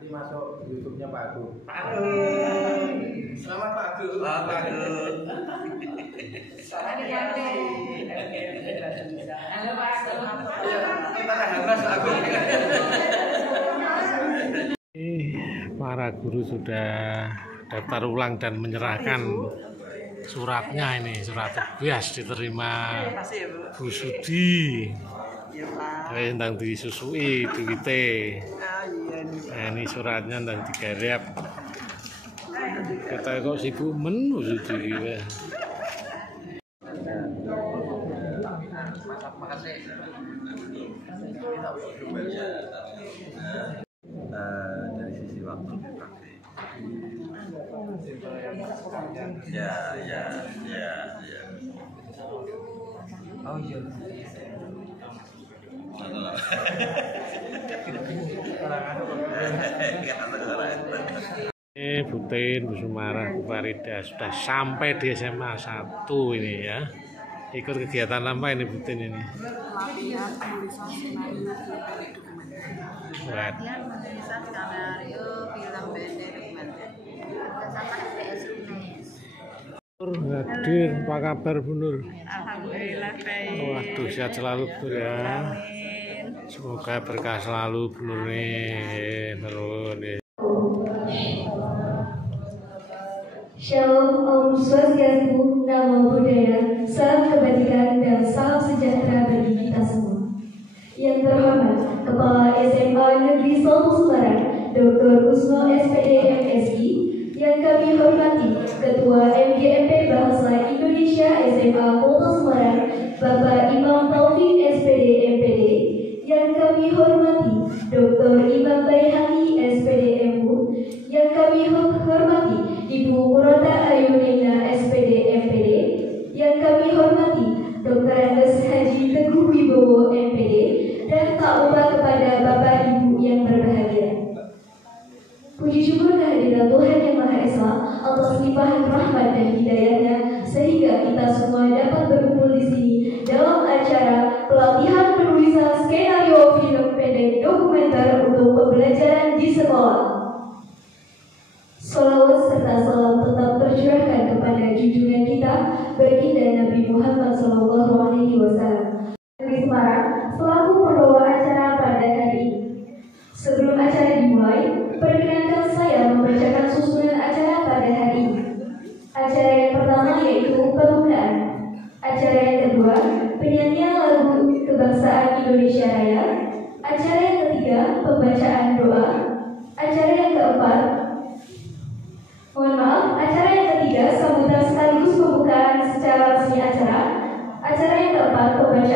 Nanti masuk YouTube-nya Pak Agung. Selamat Pak Agung. Selamat Pak Agung. Selamat Pak Agung. Halo Pak Agung. Kita tahan Mas Pak Agung. Para guru sudah daftar ulang dan menyerahkan suratnya ini, surat tugas diterima Bu Sudi. Tentang disusui duwite. Nah, ini suratnya dan digarap. Kata kok sibuk men Bu Sudi. Makasih. Dari sisi waktu praktik. Ya. Oh iya. Bu Tin, Bu Sumarah, Bu Farida sudah sampai di SMA 1 ini ya. Ikut kegiatan apa ini Bu Tin ini? Latihan penulisan skenario Latihan penulisan skenario film pendek dokumenter bersama SPS UNES. Hadir, apa kabar Bu Nur? Alhamdulillah baik. Waduh, sehat selalu Bu ya. Amin. Semoga berkah selalu Bu Nur nih. Terus nih. Shalom, Om Swastiastu, Namo Buddhaya, salam kebajikan dan salam sejahtera bagi kita semua. Yang terhormat, Kepala SMA Negeri 1 Semarang, Dr. Kusno SPD MSI, yang kami hormati, Ketua MGMP Bahasa Indonesia SMA Kota Semarang, Bapak Imam Taufik SPD MPD, yang kami hormati, Dr. Imam Baihaqi SPD MU, yang kami hormati, Ibu Murata Ayunina SPD MPD, yang kami hormati Dr. Andes Haji Teguh Wibowo MPD, dan tak lupa kepada Bapak Ibu yang berbahagia. Puji syukur kehadiran Tuhan Yang Maha Esa atas limpahan rahmat dan hidayahnya sehingga kita semua dapat berkumpul di sini dalam acara pelatihan penulisan skenario film pendek dokumenter untuk pembelajaran di sekolah. Salawat serta salam tetap tercurahkan kepada junjungan kita baginda Nabi Muhammad SAW. Negeri Semarang selaku pembawa acara pada hari ini. Sebelum acara dimulai, perkenankan saya membacakan susunan acara pada hari ini. Acara yang pertama yaitu pembukaan. Acara yang kedua, penyanyian lagu kebangsaan Indonesia Raya. Acara yang ketiga, pembacaan doa. Acara yang keempat, acara yang ketiga sambutan sekaligus pembukaan secara resmi acara. Acara yang keempat, pembacaan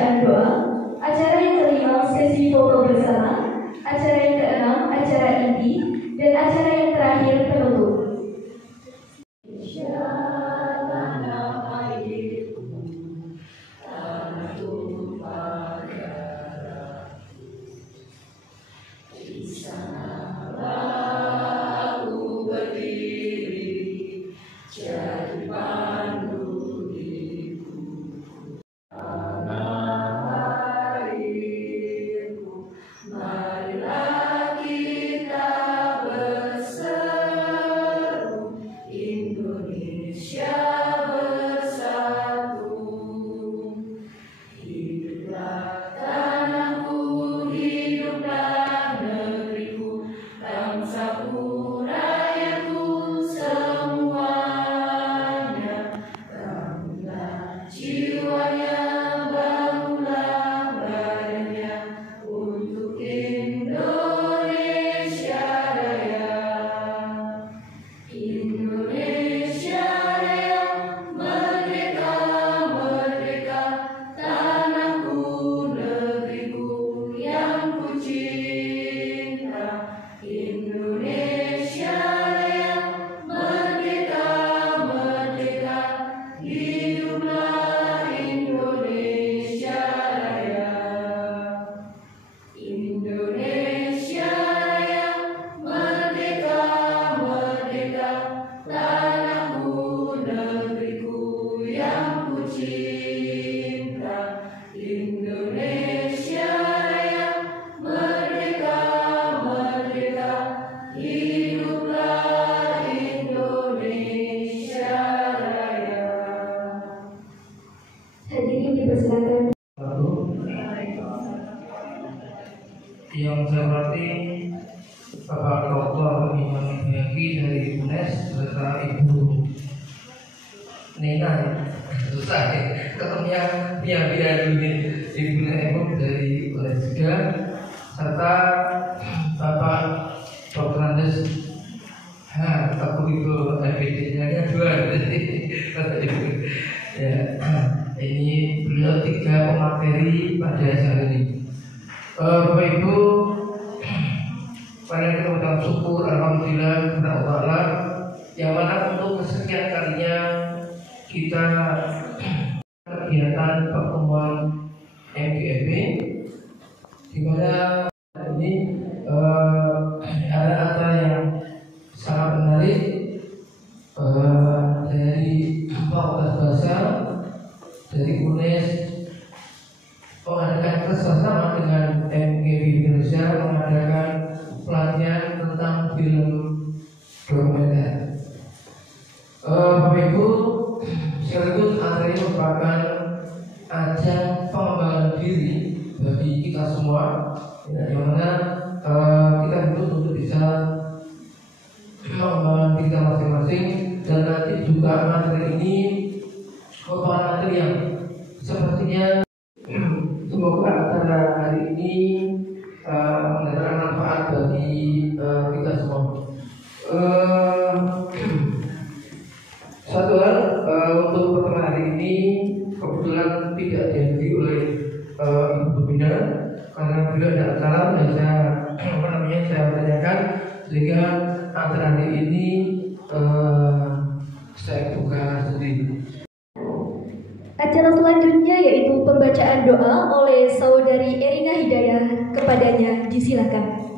Nena ya. Susah ya. Ketemunya Mia dulu nih. Ibunya Emok dari Malaysia serta Bapak Dr. Andes. Aku itu LPD-nya dua. Ya, ini beliau 3 pemateri pada hari ini. Bapak Ibu, pada kita mengucapkan syukur alhamdulillah kepada Allah Ta'ala yang mana untuk kesekian kalinya kita kegiatan pertemuan MGFB di mana ini ada acara yang sangat menarik dari Fakultas Bahasa dari UNES mengadakan kerjasama dengan MGB Indonesia mengadakan pelatihan tentang film dokumenter. Bapak Ibu, sekaligus acara ini merupakan ajang pengembangan diri bagi kita semua, yang mana kita hidup untuk bisa mengembangkan diri kita masing-masing, dan nanti juga materi ini merupakan materi yang sepertinya semoga acara hari ini mendatangkan manfaat bagi kita semua. Satu hal untuk pertemuan hari ini kebetulan tidak dihadiri oleh Ibu Pembina karena beliau ada acara yang saya tanyakan, sehingga acara hari ini saya buka sendiri. Acara selanjutnya yaitu pembacaan doa oleh Saudari Erina Hidayah. Kepadanya disilakan.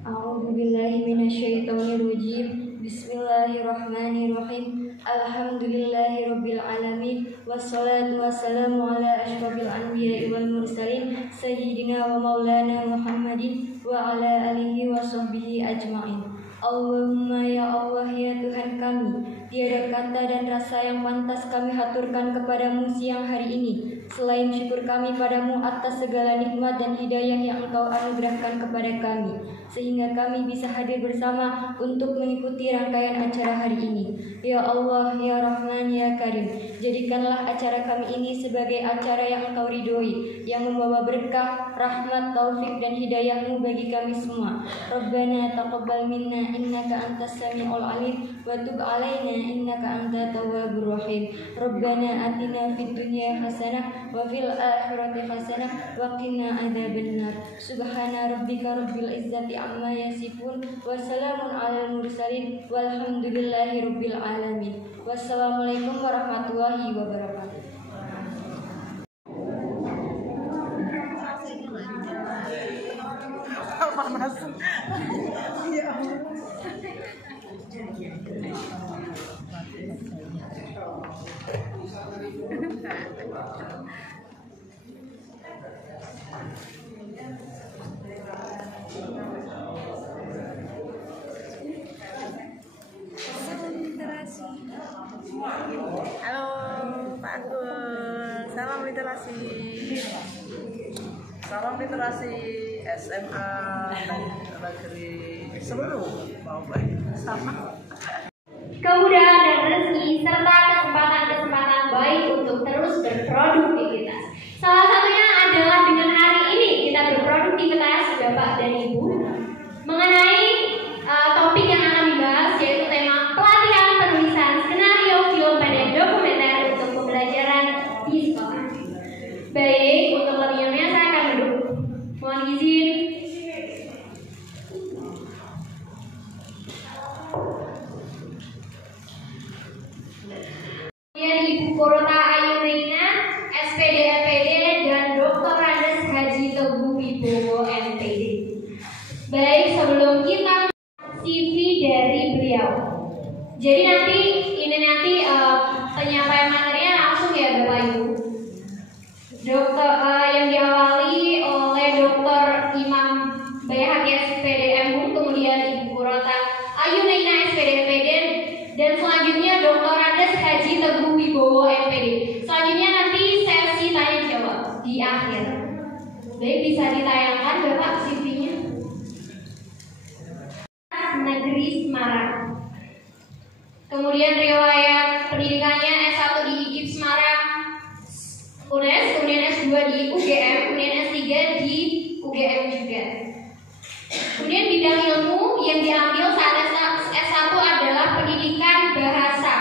A'udzubillahi minasyaitonirrajim. Bismillahirrahmanirrahim. Alhamdulillahirabbil alamin wassalatu wassalamu ala asyrofil anbiya'i wal mursalin sayyidina wa maulana Muhammadin wa ala alihi wa sahbihi ajma'in. Allahumma ya Allah ya Tuhan kami, tiada kata dan rasa yang pantas kami haturkan kepadamu siang hari ini selain syukur kami padamu atas segala nikmat dan hidayah yang Engkau anugerahkan kepada kami, sehingga kami bisa hadir bersama untuk mengikuti rangkaian acara hari ini. Ya Allah, ya Rahman, ya Karim, jadikanlah acara kami ini sebagai acara yang Engkau ridhoi, yang membawa berkah, rahmat, taufik dan hidayah-Mu bagi kami semua. Rabbana taqabbal minna innaka antas samiul alim wa tub alaina innaka antat tawwabur rahim. Rabbana atina fid dunya hasanah wa fil akhirati hasanah wa qina adzabannar. Subhana rabbika rabbil izzati amma yasifun wa salamun alal mursalin walhamdulillahi rabbil alamin. Wassalamualaikum warahmatullahi wabarakatuh. Panas. Ya Allah. Halo Pak Agus, salam literasi. Salam literasi SMA negeri seluruh Bawang sama. Kemudahan dan rezeki serta kesempatan-kesempatan baik untuk terus berproduktivitas. Salah satunya adalah dengan hari ini kita berproduktivitas Bapak dan Ibu mengenai topik yang akan dibahas, yaitu tema pelatihan penulisan skenario film pendek dokumenter untuk pembelajaran di sekolah. Baik, untuk lebih lengkapnya saya akan duduk. Mohon izin. Ibu Korota Ayu Naina, SPD LPD, dan Dr. Andes Haji Teguh Wibowo MPD. Baik, sebelum kita CV dari beliau. Jadi nanti penyampaian materinya langsung ya Bapak Ibu. Yang diawali oleh Dr. Imam Bayhaqi SPDM, kemudian Ibu Korota Ayu Naina SPD LPD, dan selanjutnya Dr. Andes Haji Teguh Wibowo MPD. Selanjutnya nanti sesi tanya jawab di akhir. Baik, bisa ditayangkan Bapak CV-nya. Negeri Semarang. Kemudian riwayat pendidikannya S1 di IGIP Semarang UNES, kemudian S2 di UGM, kemudian S3 di UGM juga. Kemudian bidang ilmu yang diambil saat S1 adalah pendidikan bahasa,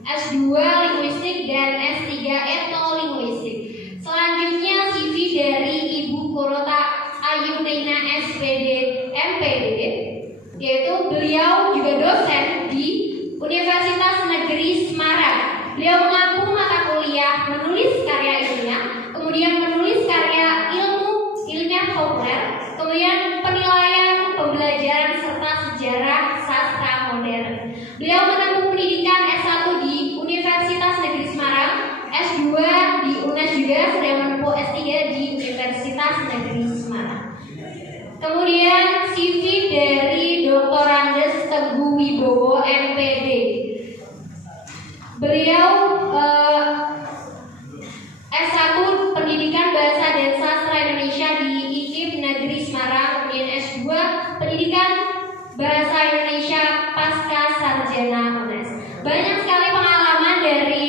S2 linguistik dan S3 etnolinguistik. Selanjutnya CV dari Ibu Korota Ayunaina SPD MPD, yaitu beliau juga dosen di Universitas Negeri Semarang. Beliau mengampu mata kuliah menulis karya ilmiah, kemudian menulis karya ilmiah populer, kemudian penilaian, pembelajaran serta sejarah sastra modern. Beliau menempuh pendidikan S1 di Universitas Negeri Semarang, S2 di UNES juga, sedang menempuh S3 di Universitas Negeri Semarang. Kemudian CV dari Dr. Andes Teguh Wibowo MPD. Beliau S1 Pendidikan Bahasa dan Sastra Indonesia di IKIP Negeri Semarang, kemudian S2 Pendidikan Bahasa Indonesia Pasca Sarjana UNES. Banyak sekali pengalaman dari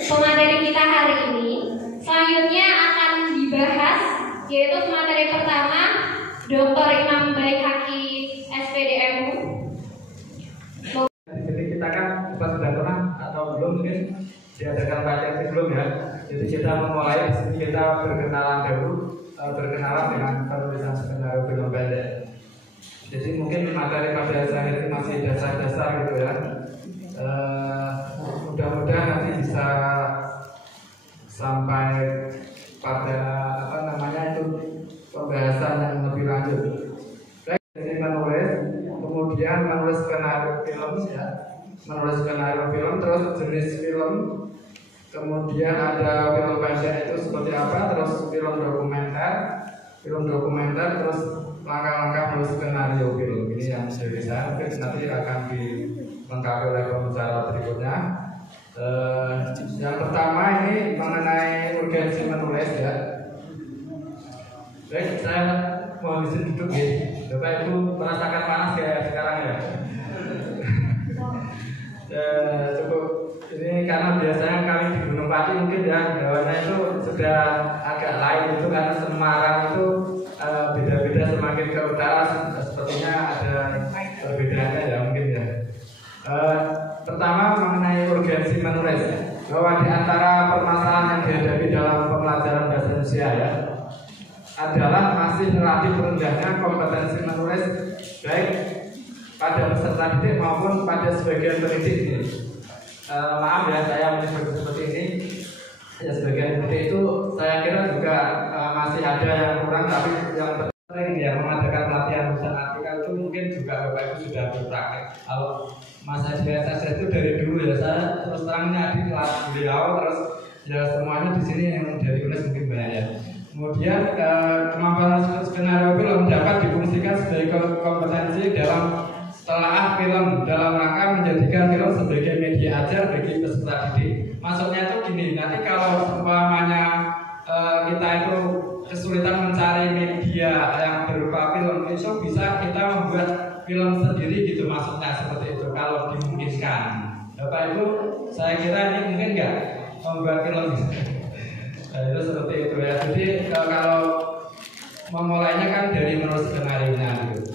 pemateri kita hari ini. Selanjutnya akan dibahas, yaitu pemateri pertama Dr. Imam Baihaqi SPDMU. Jadi kita kan sudah pernah atau belum mungkin diadakan kajian sebelum ya. Jadi kita memulai di sini, kita berkenalan dahulu, berkenalan dengan penulisan skenario film pendek. Jadi mungkin materi pada saat ini masih dasar-dasar gitu ya. Mudah-mudahan nanti bisa sampai pada apa namanya itu pembahasan yang lebih lanjut. Jadi menulis, kemudian menulis skenario film ya, menulis skenario film, terus jenis film, kemudian ada film pendek itu seperti apa, terus film dokumenter, terus langkah-langkah menulis skenario film. Ini yang saya mungkin nanti akan dilengkapi oleh pembicara berikutnya. Yang pertama ini mengenai urgensi menulis ya. Baik, saya mau izin duduk ya. Bapak Ibu merasakan panas ya sekarang ya. Cukup ini karena biasanya kami di Gunung Pati mungkin ya hawannya itu sudah agak lain itu karena Semarang itu beda-beda semakin ke utara sepertinya ada perbedaannya ya mungkin ya. Pertama mengenai urgensi menulis, bahwa di antara permasalahan yang dihadapi dalam pembelajaran bahasa Indonesia ya adalah masih relatif rendahnya kompetensi menulis baik pada peserta didik maupun pada sebagian pendidik ini. Maaf ya saya menyebut seperti ini. Ya sebagian pendidik itu saya kira juga masih ada yang kurang, tapi yang penting ya mengadakan pelatihan usaha artikel itu mungkin juga Bapak Ibu sudah berpraktek. Kalau masa saya itu dari dulu ya saya terus terangnya di kelas beliau terus ya semuanya di sini yang dari UNES mungkin banyak ya. Kemudian kemampuan skenario film dapat difungsikan sebagai kompetensi dalam telaah film dalam rangka menjadikan film sebagai media ajar bagi peserta didik. Maksudnya itu gini, nanti kalau seumpamanya kita itu kesulitan mencari media yang berupa film, itu bisa kita membuat film sendiri gitu, maksudnya seperti itu kalau dimungkinkan. Bapak Ibu, saya kira ini mungkin nggak membuat film itu seperti itu ya. Jadi kalau memulainya kan dari menulis skenario-nya gitu.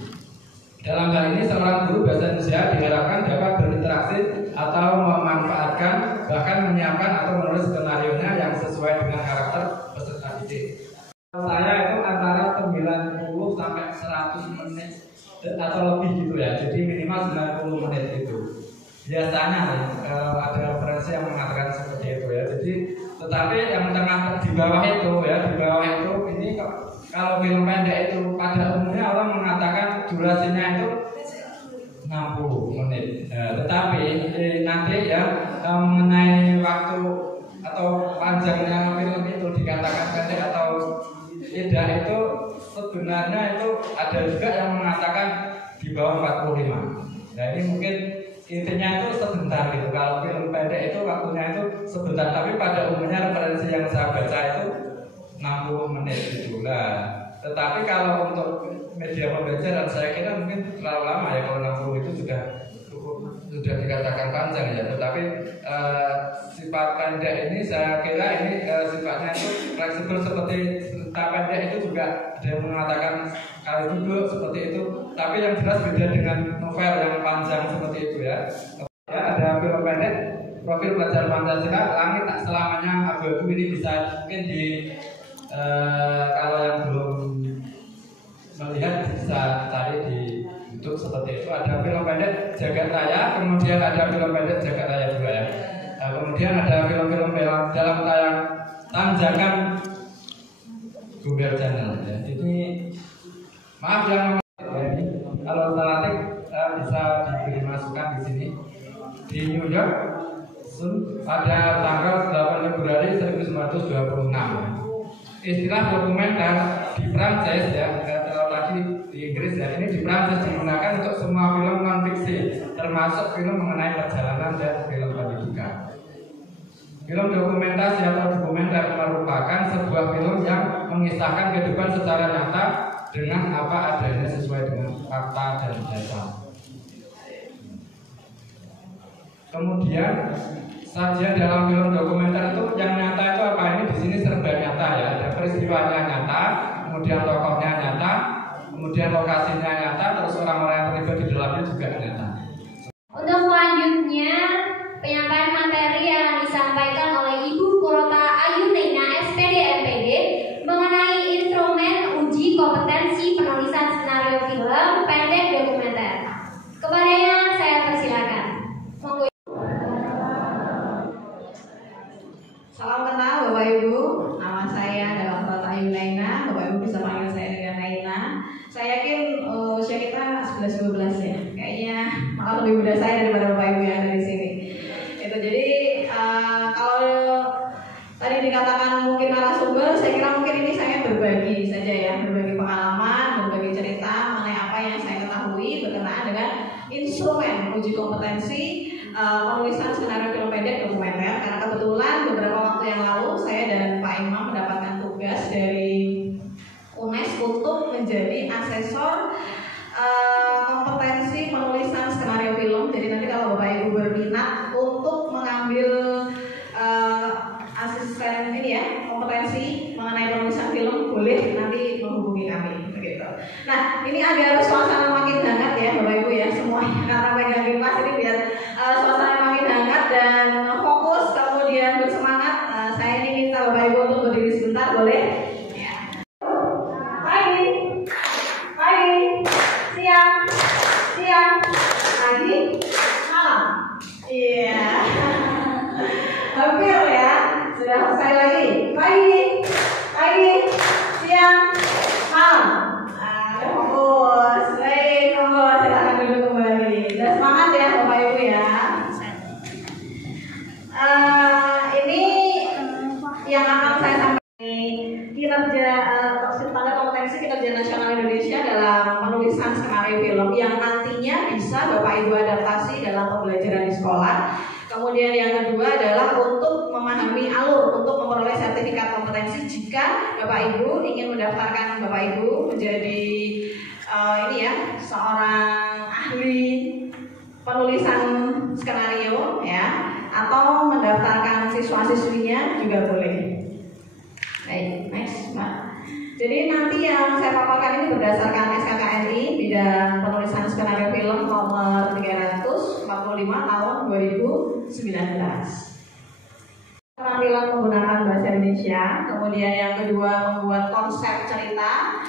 Dalam hal ini seorang guru bahasa Indonesia diharapkan dapat berinteraksi atau memanfaatkan bahkan menyiapkan atau menulis skenario-nya yang sesuai dengan karakter peserta didik. Saya itu antara 90 sampai 100 menit atau lebih gitu ya. Jadi minimal 90 menit itu. Biasanya ada referensi yang mengatakan seperti itu ya. Jadi tetapi yang tengah di bawah itu ya, di bawah itu ini kalau film pendek itu pada umumnya orang mengatakan durasinya itu 60 menit. Tetapi nanti ya mengenai waktu atau panjangnya film itu dikatakan pendek atau tidak itu sebenarnya itu ada juga yang mengatakan di bawah 45. Nah ini mungkin intinya itu sebentar gitu. Kalau film pendek itu waktunya itu sebentar, tapi pada umumnya referensi yang saya baca itu 60 menit gitu lah. Tetapi kalau untuk media pembelajaran saya kira mungkin terlalu lama ya, kalau 60 itu sudah cukup sudah dikatakan panjang ya, tetapi sifat pendek ini saya kira ini sifatnya itu fleksibel, seperti cerita pendek itu juga ada yang mengatakan kali duduk seperti itu, tapi yang jelas beda dengan novel yang panjang seperti itu ya. Ya, ada film pendek Profil Pelajar Pancasila, Langit Tak Selamanya Abu-abu, ini bisa mungkin di kalau yang belum melihat bisa cari di YouTube seperti itu. Ada film pendek Jagat Raya, kemudian ada film pendek Jagat Raya 2 ya. Kemudian ada film-film dalam tayang Tanjakan Google Channel ya. Ini maaf yang kalau alternatif bisa diberi masukan di sini. Di New York pada tanggal 8 Februari 1926. Istilah dokumenter di Prancis ya, kalau tadi di Inggris ya, ini di Prancis digunakan untuk semua film non fiksi, termasuk film mengenai perjalanan dan film pendidikan. Film dokumentasi atau dokumenter merupakan sebuah film yang mengisahkan kehidupan secara nyata dengan apa adanya sesuai dengan fakta dan data. Kemudian sajian dalam film dokumenter itu yang nyata itu apa? Ini di sini serba nyata ya. Ada peristiwanya nyata, kemudian tokohnya nyata, kemudian lokasinya nyata, terus orang-orang yang terlibat di dalamnya juga nyata. Untuk selanjutnya, penyampaian materi yang akan disampaikan oleh Ibu Kurota Ayuneina SPD MPD mengenai instrumen uji kompetensi penulisan skenario film pendek dokumenter. Kepadanya saya persilakan. Monggo. Salam kenal Bapak Ibu, nama saya adalah Kurota Ayuneina. Bapak Ibu bisa panggil saya dengan Naina. Saya yakin usia kita 11-12 ya. Kayaknya malah lebih muda saya daripada Bapak Ibu yang ada di sini. Itu jadi kalau tadi dikatakan mungkin narasumber, saya kira mungkin ini saya berbagi saja ya, berbagi pengalaman, berbagi cerita mengenai apa yang saya ketahui berkenaan dengan instrumen uji kompetensi penulisan skenario film pendek dokumenter. Karena kebetulan beberapa waktu yang lalu saya dan Pak Imam mendapatkan tugas dari UNES untuk menjadi asesor kompetensi penulisan skenario film. Jadi nanti kalau Bapak Ibu berminat untuk mengambil asisten ini ya, kompetensi mengenai penulisan film, boleh nanti menghubungi kami begitu. Nah, ini agar suasana makin hangat ya Bapak Ibu ya, semuanya karena pegang kipas ini biar suasana makin hangat dan fokus, kemudian bersemangat. Saya ini minta Bapak Ibu untuk berdiri sebentar, boleh? Ya. Pagi, siang, pagi, malam. Iya. Hampir ya. Sudah selesai lagi. Pagi, siang, malam. Fokus. Baik, monggo silakan duduk kembali. Sudah semangat ya Bapak Ibu ya. Ini yang akan saya sampaikan, kinerja standar kompetensi kinerja nasional Indonesia dalam penulisan skenario film yang nantinya bisa Bapak Ibu adaptasi dalam pembelajaran di sekolah. Kemudian yang kedua adalah untuk memahami alur untuk memperoleh sertifikat kompetensi jika Bapak Ibu ingin mendaftarkan Bapak Ibu menjadi ini ya, seorang ahli penulisan skenario ya, atau mendaftarkan siswa-siswinya juga boleh. Baik, next Mbak. Jadi nanti yang saya paparkan ini berdasarkan SKKNI bidang penulisan skenario film nomor 345 tahun 2019. Keterampilan menggunakan bahasa Indonesia, kemudian yang kedua membuat konsep cerita,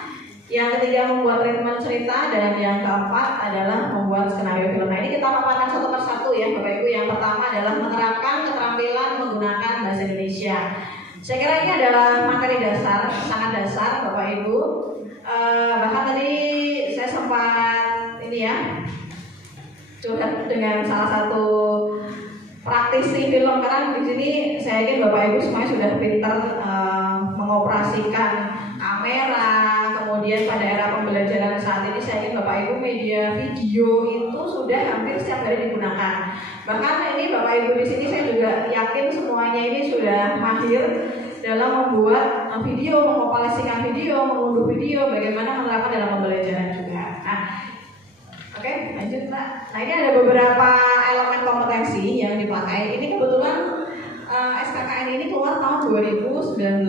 yang ketiga membuat treatment cerita, dan yang keempat adalah membuat skenario film. Nah, ini kita paparkan satu persatu ya Bapak Ibu. Yang pertama adalah menerapkan keterampilan menggunakan bahasa Indonesia. Saya kira ini adalah materi dasar, sangat dasar Bapak Ibu. Bahkan tadi saya sempat ini ya, curhat dengan salah satu praktisi film, karena di sini saya yakin Bapak Ibu semuanya sudah pintar mengoperasikan kamera. Kemudian pada era pembelajaran saat ini saya yakin Bapak Ibu media video itu sudah hampir setiap hari digunakan. Bahkan ini Bapak Ibu di sini saya juga yakin semuanya ini sudah mahir dalam membuat video, mengoperasikan video, mengunduh video, bagaimana menerapkan dalam pembelajaran juga. Nah, oke, lanjut Mbak. Nah, ini ada beberapa elemen 2019.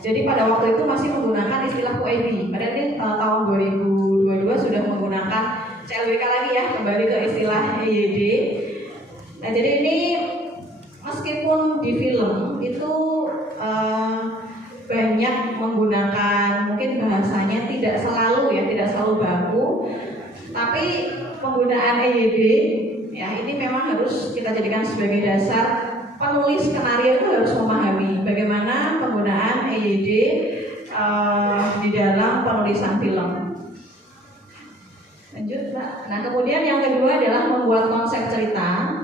Jadi pada waktu itu masih menggunakan istilah QIB. Padahal ini tahun 2022 sudah menggunakan CLBK lagi ya, kembali ke istilah EYD. Nah jadi ini meskipun di film itu banyak menggunakan mungkin bahasanya tidak selalu baku, tapi penggunaan EYD ya ini memang harus kita jadikan sebagai dasar. Penulis skenario itu harus memahami bagaimana penggunaan EYD di dalam penulisan film. Lanjut, Mbak. Nah, kemudian yang kedua adalah membuat konsep cerita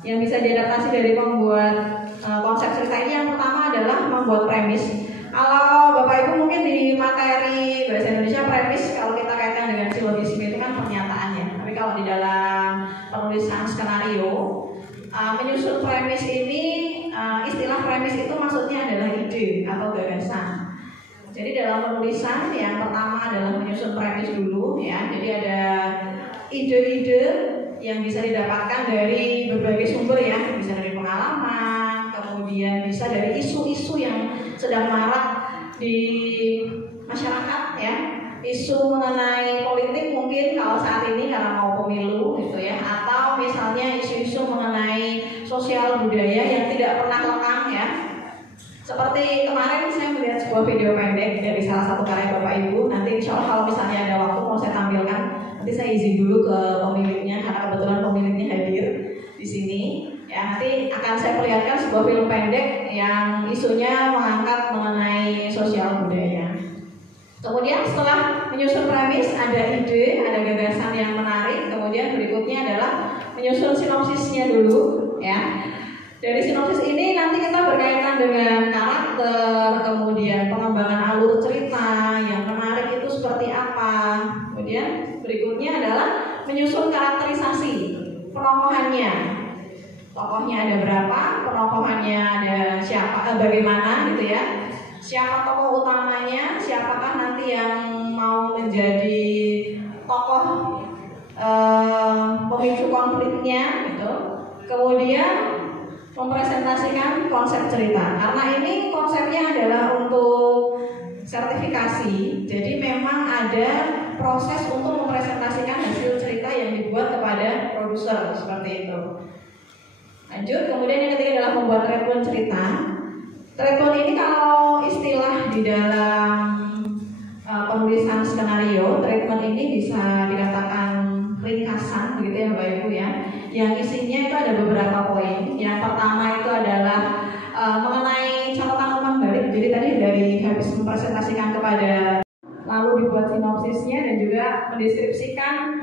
yang bisa diadaptasi dari membuat konsep cerita ini. Yang pertama adalah membuat premis. Kalau Bapak Ibu mungkin di materi bahasa Indonesia premis kalau kita kaitkan dengan silogisme itu kan pernyataannya. Tapi kalau di dalam penulisan skenario menyusun premis ini, istilah premis itu maksudnya adalah ide atau gagasan. Jadi dalam penulisan yang pertama adalah menyusun premis dulu ya. Jadi ada ide-ide yang bisa didapatkan dari berbagai sumber ya, bisa dari pengalaman, kemudian bisa dari isu-isu yang sedang marak di masyarakat ya. Isu mengenai politik mungkin kalau saat ini karena mau pemilu gitu ya, atau misalnya isu-isu mengenai sosial budaya yang tidak pernah lekang ya. Seperti kemarin saya melihat sebuah video pendek dari salah satu karya Bapak Ibu. Nanti insya Allah kalau misalnya ada waktu mau saya tampilkan. Nanti saya izin dulu ke pemiliknya karena kebetulan pemiliknya hadir di sini. Ya nanti akan saya perlihatkan sebuah film pendek yang isunya mengangkat mengenai sosial budaya. Kemudian setelah menyusun premis, ada ide, ada gagasan yang menarik. Kemudian berikutnya adalah menyusun sinopsisnya dulu, ya. Dari sinopsis ini nanti kita berkaitan dengan karakter, kemudian pengembangan alur cerita yang menarik itu seperti apa. Kemudian berikutnya adalah menyusun karakterisasi penokohannya. Tokohnya ada berapa, penokohannya ada siapa, bagaimana gitu ya. Siapa tokoh utamanya, siapakah nanti yang mau menjadi tokoh pemicu konfliknya gitu. Kemudian mempresentasikan konsep cerita. Karena ini konsepnya adalah untuk sertifikasi. Jadi memang ada proses untuk mempresentasikan hasil cerita yang dibuat kepada produser seperti itu. Lanjut, kemudian yang ketiga adalah membuat treatment cerita. Treatment ini kalau istilah di dalam penulisan skenario, treatment ini bisa dikatakan ringkasan begitu ya Bapak Ibu ya. Yang isinya itu ada beberapa poin. Yang pertama itu adalah mengenai catatan umpan balik. Jadi tadi dari habis mempresentasikan kepada, lalu dibuat sinopsisnya dan juga mendeskripsikan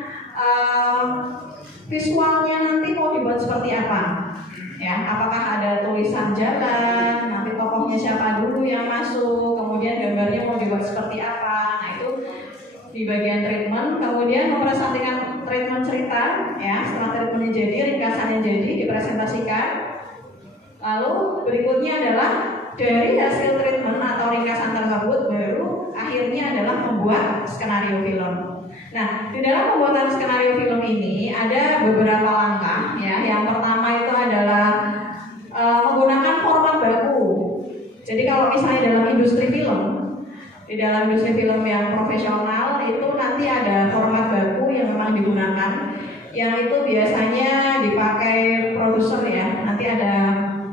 visualnya nanti mau dibuat seperti apa. Ya, apakah ada tulisan jalan, nanti tokohnya siapa dulu yang masuk, kemudian gambarnya mau dibuat seperti apa. Nah itu di bagian treatment. Kemudian mempresentasikan treatment cerita, ya setelah treatmentnya jadi, ringkasannya jadi, dipresentasikan. Lalu berikutnya adalah dari hasil treatment atau ringkasan tersebut baru akhirnya adalah membuat skenario film. Nah, di dalam pembuatan skenario film ini ada beberapa langkah ya. Yang pertama itu adalah menggunakan format baku. Jadi kalau misalnya dalam industri film, di dalam industri film yang profesional itu nanti ada format baku yang memang digunakan. Yang itu biasanya dipakai produser ya. Nanti ada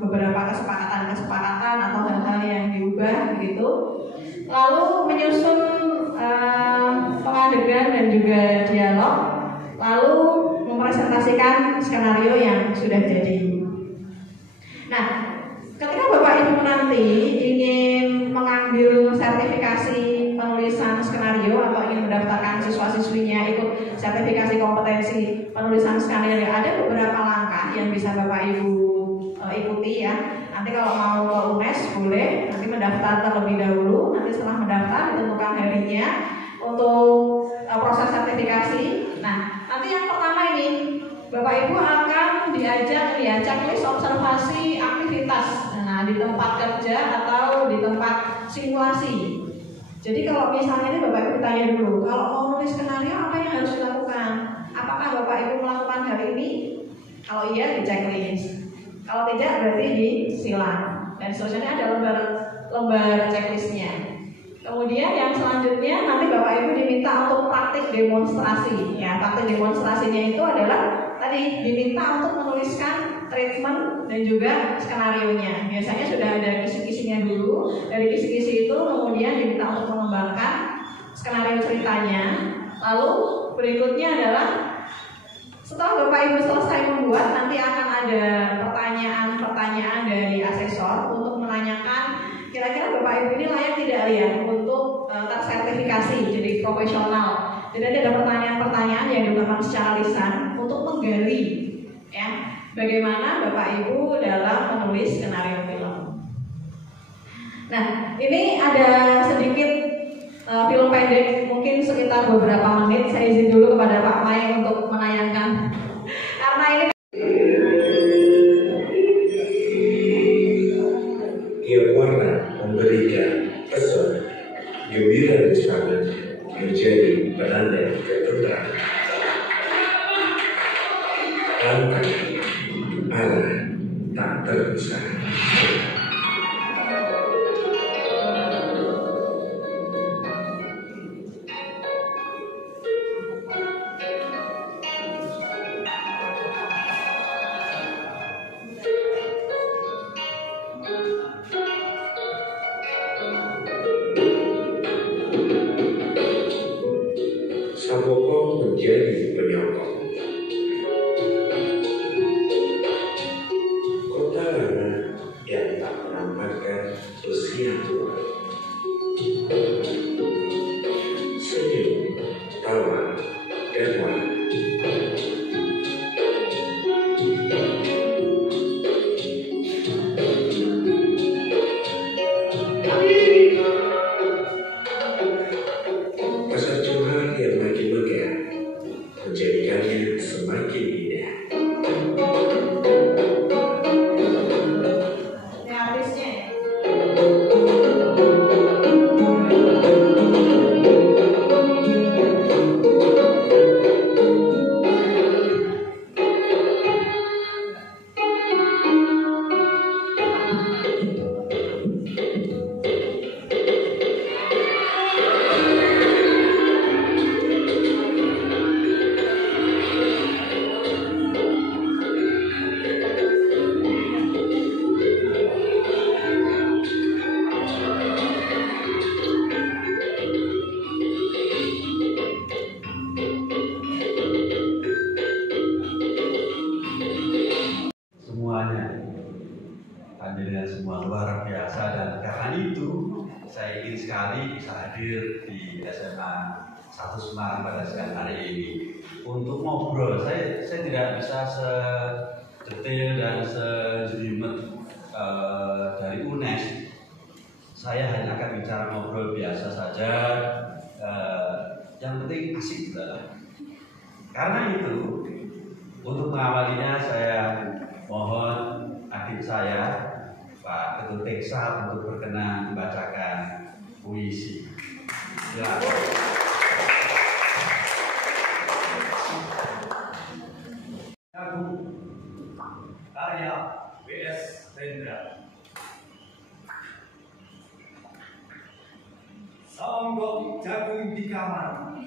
beberapa kesepakatan atau hal-hal yang diubah begitu. Lalu menyusun pengadegan dan juga dialog, lalu mempresentasikan skenario yang sudah jadi. Nah, ketika Bapak Ibu nanti ingin mengambil sertifikasi penulisan skenario atau ingin mendaftarkan siswa-siswinya ikut sertifikasi kompetensi penulisan skenario, ada beberapa langkah yang bisa Bapak Ibu ikuti ya. Nanti kalau mau ke UNES boleh nanti mendaftar terlebih dahulu. Nanti setelah mendaftar ditentukan harinya untuk proses sertifikasi. Nah, nanti yang pertama ini Bapak Ibu akan diajak ya checklist observasi aktivitas. Nah, di tempat kerja atau di tempat simulasi. Jadi kalau misalnya ini Bapak Ibu ditanya dulu, kalau mau nulis skenario apa yang harus dilakukan? Apakah Bapak Ibu melakukan hal ini? Kalau iya di checklist. Kalau tidak berarti disilang. dan seterusnya. Ada lembar checklistnya. Kemudian yang selanjutnya nanti Bapak Ibu diminta untuk praktik demonstrasi. Ya, praktik demonstrasinya itu adalah tadi diminta untuk menuliskan treatment dan juga skenario-nya. Biasanya sudah ada kisi-kisinya dulu. Dari kisi-kisi itu kemudian diminta untuk mengembangkan skenario ceritanya. Lalu berikutnya adalah setelah Bapak Ibu selesai membuat, nanti akan ada pertanyaan-pertanyaan dari asesor untuk menanyakan kira-kira Bapak Ibu ini layak tidak ya untuk tersertifikasi jadi profesional. Jadi ada pertanyaan-pertanyaan yang dilakukan secara lisan untuk menggali ya bagaimana Bapak Ibu dalam menulis skenario film. Nah, ini ada sedikit film pendek mungkin sekitar beberapa menit. Saya izin dulu kepada Pak Mai untuk menayangkan karena ini tiap warna memberikan pesona, gembira dan semangat menjadi penanda ketentraman. Lantang Allah tak terpisah. Samboko menjadi penyokong. Kota lama yang tak menampakkan usia tua. Senyum, tawa, dan warna. Pasar Johar yang makin megah menjadikannya semakin indah. ini artisnya ya. Semuanya panjenengan semua luar biasa, dan karena itu saya ingin sekali bisa hadir di SMA 1 Semarang pada siang hari ini untuk ngobrol. Saya tidak bisa sedetail dan sejelimet dari UNES. Saya hanya akan bicara ngobrol biasa saja. Yang penting asik lah. Karena itu untuk mengawalinya saya mohon adik saya Pak Ketut Teksa untuk berkenan membacakan puisi. Silakan. Lagu karya W.S. Rendra. Seonggok jagung di kamar,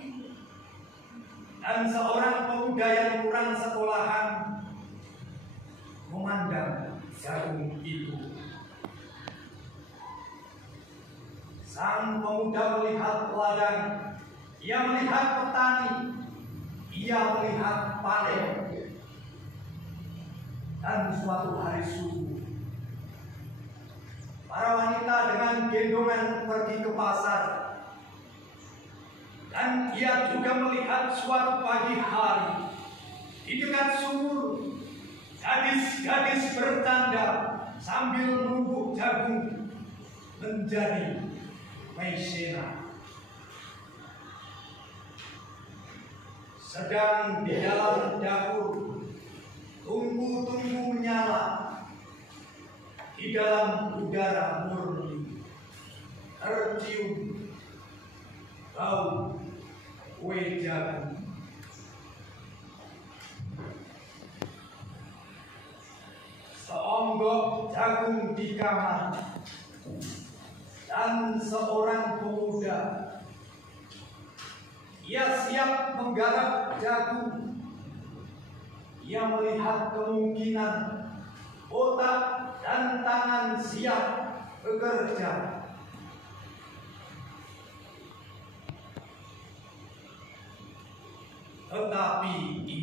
dan seorang pemuda yang kurang sekolahan memandang jagung itu. Sang pemuda melihat ladang, ia melihat petani, ia melihat panen. Dan suatu hari subuh, para wanita dengan gendongan pergi ke pasar. Dan ia juga melihat suatu pagi hari, di dekat sumur, gadis-gadis bercanda sambil menumbuk jagung menjadi maizena. Sedang di dalam dapur, tungku-tungku menyala. Di dalam udara murni tercium bau kue jagung. Seonggok jagung jagung di kamar, dan seorang pemuda. Ia siap menggarap jagung. Ia melihat kemungkinan otak dan tangan siap bekerja. Tetapi ini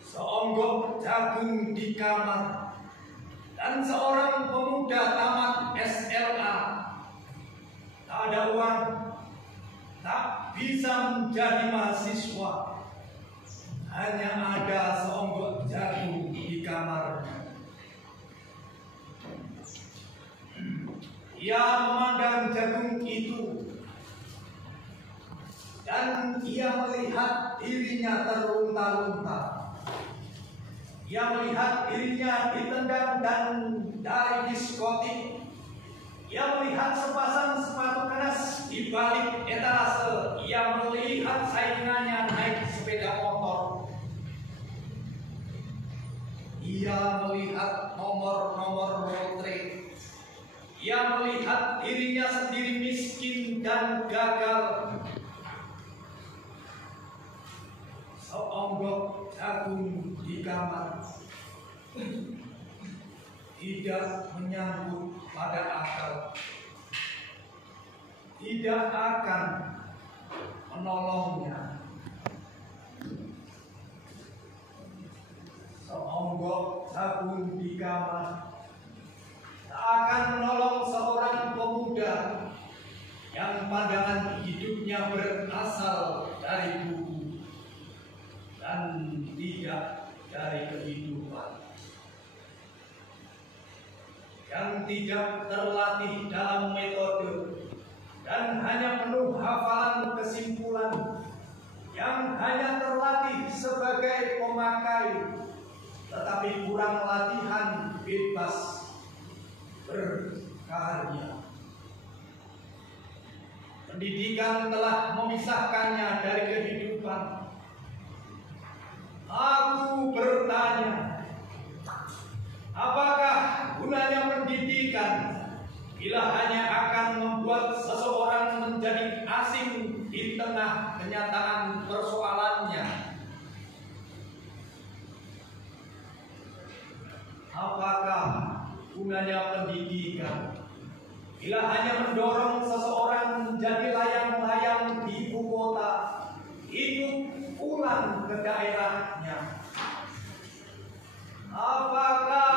seonggok jagung di kamar dan seorang pemuda tamat SLA. Tak ada uang, tak bisa menjadi mahasiswa. Hanya ada seonggok jagung di kamarnya. Ia memandang jagung itu dan ia melihat dirinya terlunta-lunta. Ia melihat dirinya ditendang dan dari diskotik. Ia melihat sepasang sepatu keras di balik etalase. Ia melihat saingannya naik sepeda motor. Ia melihat nomor-nomor lotre. Ia melihat dirinya sendiri miskin dan gagal. Seonggok jagung di kamar tidak menyangkut pada akal, tidak akan menolongnya. Seonggok jagung di kamar tak akan menolong seorang pemuda yang pandangan hidupnya berasal dari buku dan tidak dari kehidupan, yang tidak terlatih dalam metode dan hanya penuh hafalan kesimpulan, yang hanya terlatih sebagai pemakai tetapi kurang latihan bebas berkarya. Pendidikan telah memisahkannya dari kehidupan. Aku bertanya, apakah gunanya pendidikan bila hanya akan membuat seseorang menjadi asing di tengah kenyataan persoalannya? Apakah gunanya pendidikan bila hanya mendorong seseorang menjadi layang-layang di ibu kota, hidup pulang ke daerahnya? Apakah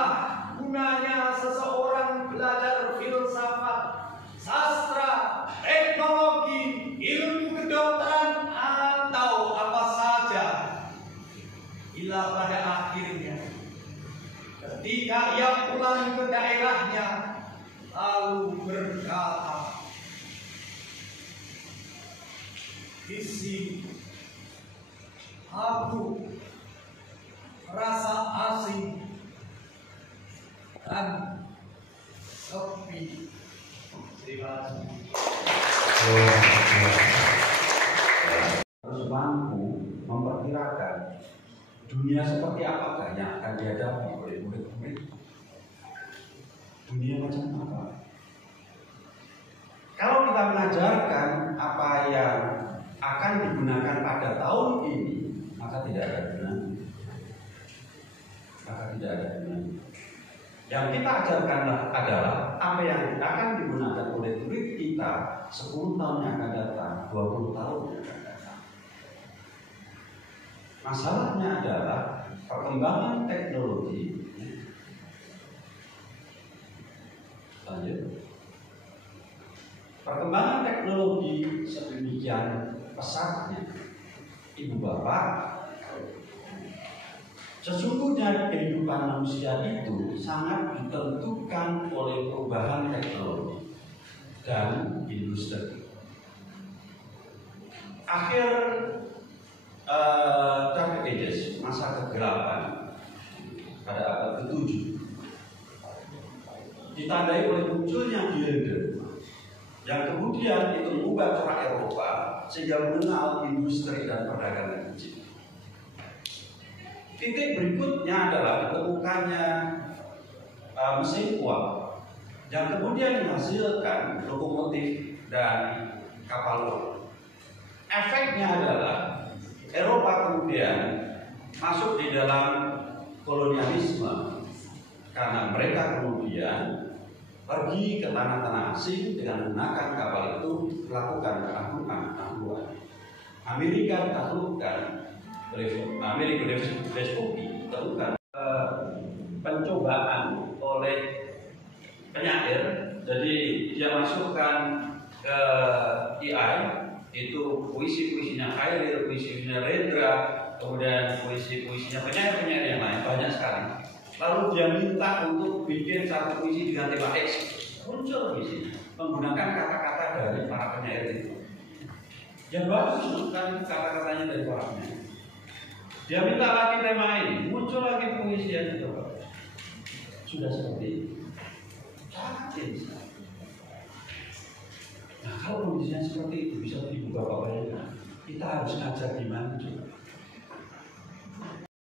gunanya seseorang belajar filsafat, sastra, teknologi, ilmu kedokteran, atau apa saja bila pada akhirnya ketika ia pulang ke daerahnya lalu berkata, di sini aku merasa asing dan sepi. Terima kasih. Harus mampu memperkirakan dunia seperti apakah yang akan dihadapi oleh murid-murid. Dunia macam apa? Kalau kita mengajarkan apa yang akan digunakan pada tahun ini, maka tidak ada gunanya. Yang kita ajarkanlah adalah apa yang akan digunakan oleh murid kita 10 tahun yang akan datang, 20 tahun yang akan datang. Masalahnya adalah perkembangan teknologi. Lanjut. Perkembangan teknologi sedemikian pesatnya, Ibu Bapak, sesungguhnya kehidupan manusia itu sangat ditentukan oleh perubahan teknologi dan industri. Akhir Dark Ages, masa kegelapan pada abad ke-7, ditandai oleh munculnya Gilde yang kemudian itu mengubah corak Eropa sehingga mengenal industri dan perdagangan kecil. Titik berikutnya adalah ditemukannya mesin uap yang kemudian menghasilkan lokomotif dan kapal laut. Efeknya adalah Eropa kemudian masuk di dalam kolonialisme karena mereka kemudian pergi ke tanah-tanah asing dengan menggunakan kapal itu melakukan penaklukan. Amerika taklukkan, Amerika Vespucci taklukkan pencobaan oleh penyair. Jadi dia masukkan ke AI itu puisi-puisinya Khairil, puisi-puisinya Rendra, kemudian puisi-puisinya penyair-penyair yang lain banyak sekali. Lalu dia minta untuk bikin satu puisi dengan tema X. Muncul puisi menggunakan kata-kata dari para penyair itu. Yang bagus bukan kata-katanya dari para penyair. Dia minta lagi tema ini, muncul lagi puisi yang itu. Sudah seperti itu. Nah, kalau kondisinya seperti itu bisa ibu bapak bayangkan, kita harus ngajar di mana juga.